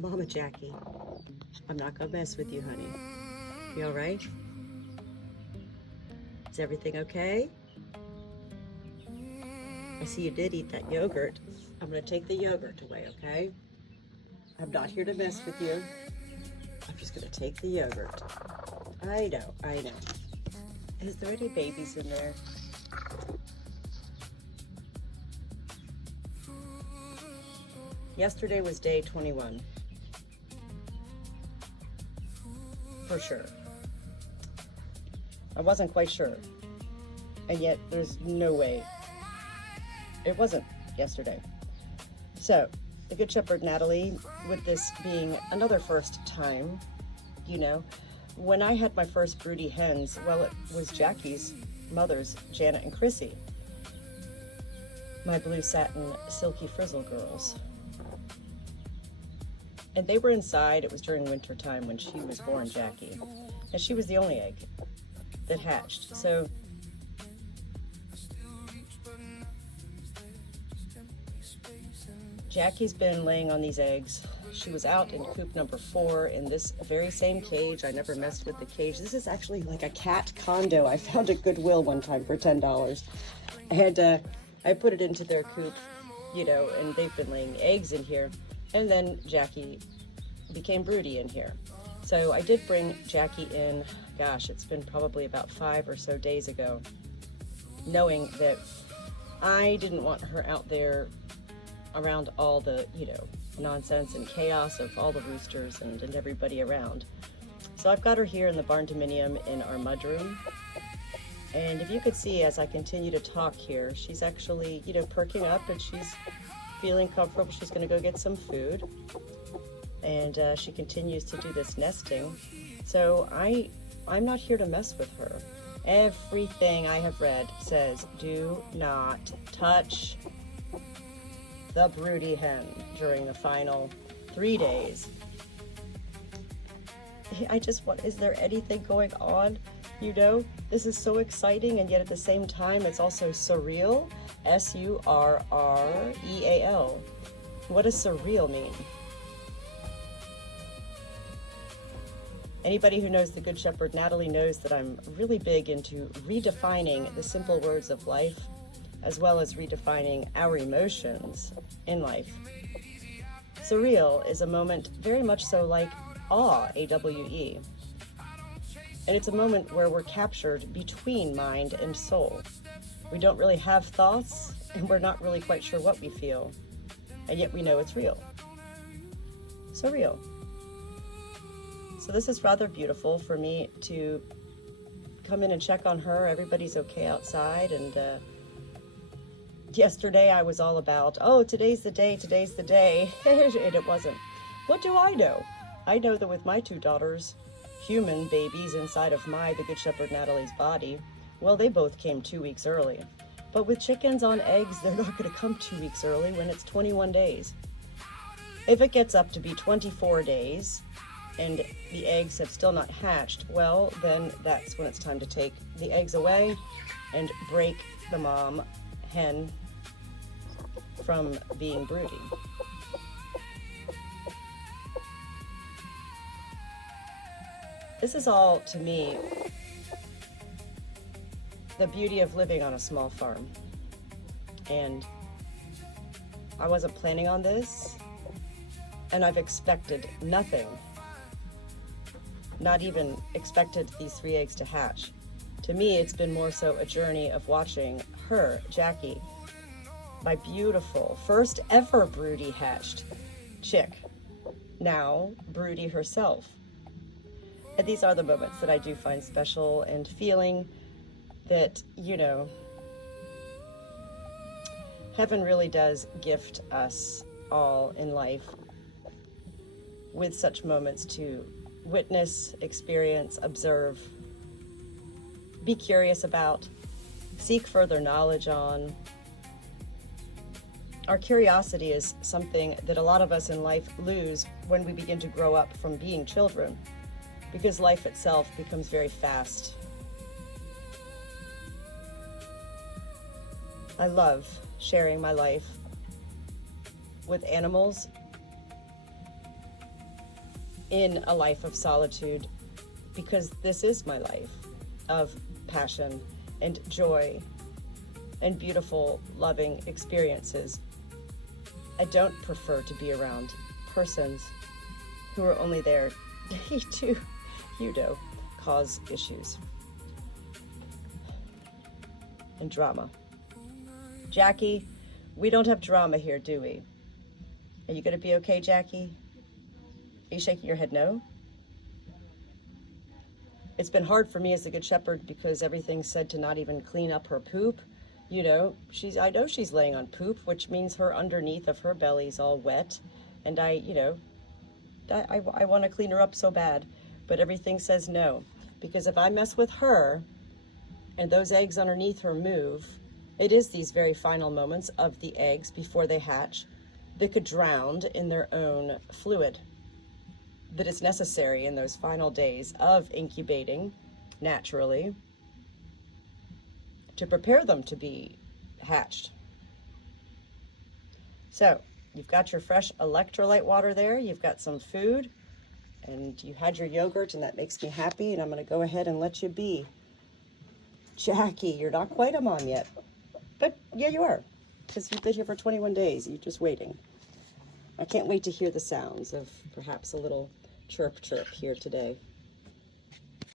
Mama Jackie, I'm not gonna mess with you, honey. You all right? Is everything okay? I see you did eat that yogurt. I'm gonna take the yogurt away, okay? I'm not here to mess with you. I'm just gonna take the yogurt. I know, I know. Is there any babies in there? Yesterday was day 21. For sure. I wasn't quite sure. And yet there's no way it wasn't yesterday. So, the Good Shepherd Natalie, with this being another first time, you know, when I had my first broody hens, well, it was Jackie's mothers, Janet and Chrissy, my blue satin silky frizzle girls. And they were inside. It was during winter time when she was born, Jackie. And she was the only egg that hatched. So Jackie's been laying on these eggs. She was out in coop number 4 in this very same cage. I never messed with the cage. This is actually like a cat condo. I found at Goodwill one time for $10. And I put it into their coop, you know, and they've been laying eggs in here. And then Jackie became broody in here. So I did bring Jackie in, gosh, it's been probably about 5 or so days ago, knowing that I didn't want her out there around all the, you know, nonsense and chaos of all the roosters and everybody around. So I've got her here in the barn dominium in our mudroom. And if you could see as I continue to talk here, she's actually, you know, perking up and she's feeling comfortable. She's going to go get some food. And she continues to do this nesting. So I'm not here to mess with her. Everything I have read says do not touch the broody hen during the final 3 days. I just want, is there anything going on? You know, this is so exciting, and yet at the same time, it's also surreal. S-U-R-R-E-A-L. What does surreal mean? Anybody who knows the Good Shepherd Natalie knows that I'm really big into redefining the simple words of life, as well as redefining our emotions in life. Surreal is a moment very much so like awe, A-W-E. And it's a moment where we're captured between mind and soul. We don't really have thoughts, and we're not really quite sure what we feel, and yet we know it's real. Surreal. So this is rather beautiful for me to come in and check on her. Everybody's okay outside, and yesterday I was all about, oh, today's the day, and it wasn't. What do I know? I know that with my 2 daughters, human babies inside of the Good Shepherd Natalie's body, well, they both came 2 weeks early. But with chickens on eggs, they're not going to come 2 weeks early when it's 21 days. If it gets up to be 24 days and the eggs have still not hatched, well, then that's when it's time to take the eggs away and break the mom hen from being broody. This is all, to me, the beauty of living on a small farm. And I wasn't planning on this, and I've expected nothing. Not even expected these 3 eggs to hatch. To me, it's been more so a journey of watching her, Jackie, my beautiful first ever broody hatched chick, now broody herself. And these are the moments that I do find special, and feeling that, you know, heaven really does gift us all in life with such moments to witness, experience, observe, be curious about, seek further knowledge on. Our curiosity is something that a lot of us in life lose when we begin to grow up from being children, because life itself becomes very fast. I love sharing my life with animals in a life of solitude, because this is my life of passion and joy and beautiful, loving experiences. I don't prefer to be around persons who are only there to, cause issues and drama. Jackie, we don't have drama here, do we? Are you going to be okay, Jackie? Are you shaking your head no? It's been hard for me as the Good Shepherd because everything's said to not even clean up her poop. I know she's laying on poop, which means her underneath of her belly's all wet. And I want to clean her up so bad, but everything says no. Because if I mess with her and those eggs underneath her move, it is these very final moments of the eggs before they hatch that could drown in their own fluid that is necessary in those final days of incubating naturally to prepare them to be hatched. So you've got your fresh electrolyte water there, you've got some food, and you had your yogurt, and that makes me happy, and I'm going to go ahead and let you be. Jackie, you're not quite a mom yet, but yeah, you are, because you've been here for 21 days. You're just waiting. I can't wait to hear the sounds of perhaps a little chirp chirp here today.